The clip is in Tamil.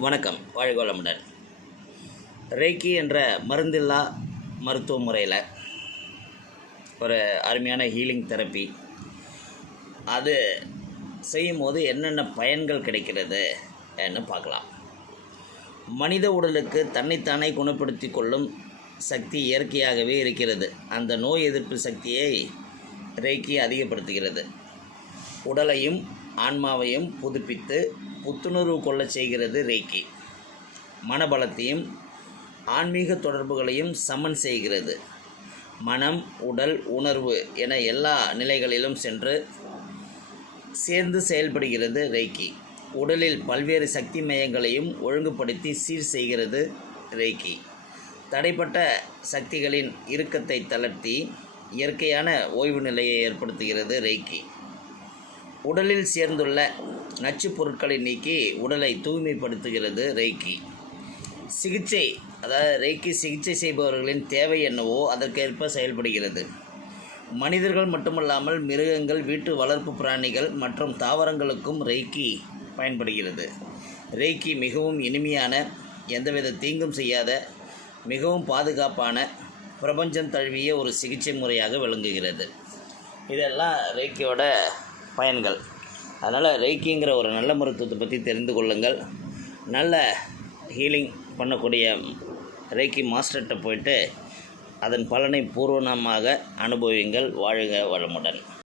வணக்கம். வாழ்கோளமுடன். ரேக்கி என்ற மருந்தில்லா மருத்துவ முறையில் ஒரு அருமையான ஹீலிங் தெரப்பி அது செய்யும்போது என்னென்ன பயன்கள் கிடைக்கிறது என்று பார்க்கலாம். மனித உடலுக்கு தன்னைத்தானே குணப்படுத்தி கொள்ளும் சக்தி இயற்கையாகவே இருக்கிறது. அந்த நோய் எதிர்ப்பு சக்தியை ரேக்கி அதிகப்படுத்துகிறது. உடலையும் ஆன்மாவையும் புதுப்பித்து புத்துணர்வு கொள்ளச் செய்கிறது ரேக்கி மனபலத்தையும் ஆன்மீக தொடர்புகளையும் சமன் செய்கிறது. மனம் உடல் உணர்வு என எல்லா நிலைகளிலும் சென்று சேர்ந்து செயல்படுகிறது ரேக்கி உடலில் பல்வேறு சக்தி மையங்களையும் ஒழுங்குபடுத்தி சீர் செய்கிறது ரேக்கி தடைப்பட்ட சக்திகளின் இறுக்கத்தை தளர்த்தி இயற்கையான ஓய்வு நிலையை ஏற்படுத்துகிறது ரேக்கி உடலில் சேர்ந்துள்ள நச்சுப் பொருட்களை நீக்கி உடலை தூய்மைப்படுத்துகிறது ரெய்கி சிகிச்சை அதாவது ரெய்கி சிகிச்சை செய்பவர்களின் தேவை என்னவோ அதற்கேற்ப செயல்படுகிறது. மனிதர்கள் மட்டுமல்லாமல் மிருகங்கள் வீட்டு வளர்ப்பு பிராணிகள் மற்றும் தாவரங்களுக்கும் ரெய்கி பயன்படுகிறது. ரெய்கி மிகவும் இனிமையான எந்தவித தீங்கும் செய்யாத மிகவும் பாதுகாப்பான பிரபஞ்சம் தழுவிய ஒரு சிகிச்சை முறையாக விளங்குகிறது. இதெல்லாம் ரேக்கியோட பயன்கள். அதனால் ரைக்கிங்கிற ஒரு நல்ல மருத்துவத்தை பற்றி தெரிந்து கொள்ளுங்கள். நல்ல ஹீலிங் பண்ணக்கூடிய ரைக்கி மாஸ்டர்கிட்ட போயிட்டு அதன் பலனை பூர்வணமாக அனுபவியுங்கள். வாழ்க வளமுடன்.